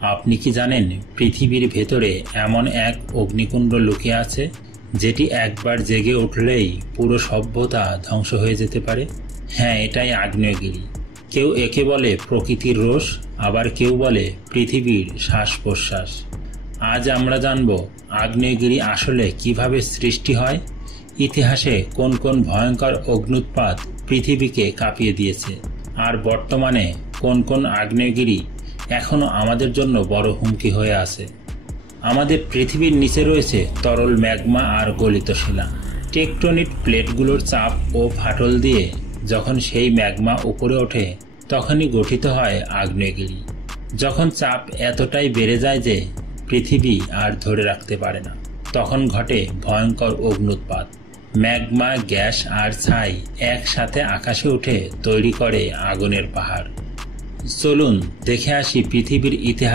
আপনি কি জানেন পৃথিবীর ভেতরে এমন এক অগ্নিকুণ্ড লুকিয়ে আছে যেটি একবার জেগে উঠলেই পুরো সভ্যতা ধ্বংস হয়ে যেতে পারে? হ্যাঁ, এটাই আগ্নেয়গিরি। কেউ একে বলে প্রকৃতির রোষ, আবার কেউ বলে পৃথিবীর শ্বাস প্রশ্বাস। আজ আমরা জানব আগ্নেয়গিরি আসলে কিভাবে সৃষ্টি হয়, ইতিহাসে কোন কোন ভয়ঙ্কর অগ্ন্যুৎপাত পৃথিবীকে কাঁপিয়ে দিয়েছে, আর বর্তমানে কোন কোন আগ্নেয়গিরি এখনও আমাদের জন্য বড় হুমকি হয়ে আছে। আমাদের পৃথিবীর নিচে রয়েছে তরল ম্যাগমা আর গলিত শিলা। টেকটনিক প্লেটগুলোর চাপ ও ফাটল দিয়ে যখন সেই ম্যাগমা উপরে ওঠে তখনই গঠিত হয় আগ্নেয়গিরি। যখন চাপ এতটাই বেড়ে যায় যে পৃথিবী আর ধরে রাখতে পারে না, তখন ঘটে ভয়ঙ্কর অগ্ন্যুৎপাত। ম্যাগমা, গ্যাস আর ছাই একসাথে আকাশে উঠে তৈরি করে আগুনের পাহাড়। চলুন দেখে আসি পৃথিবীর ইতিহাস।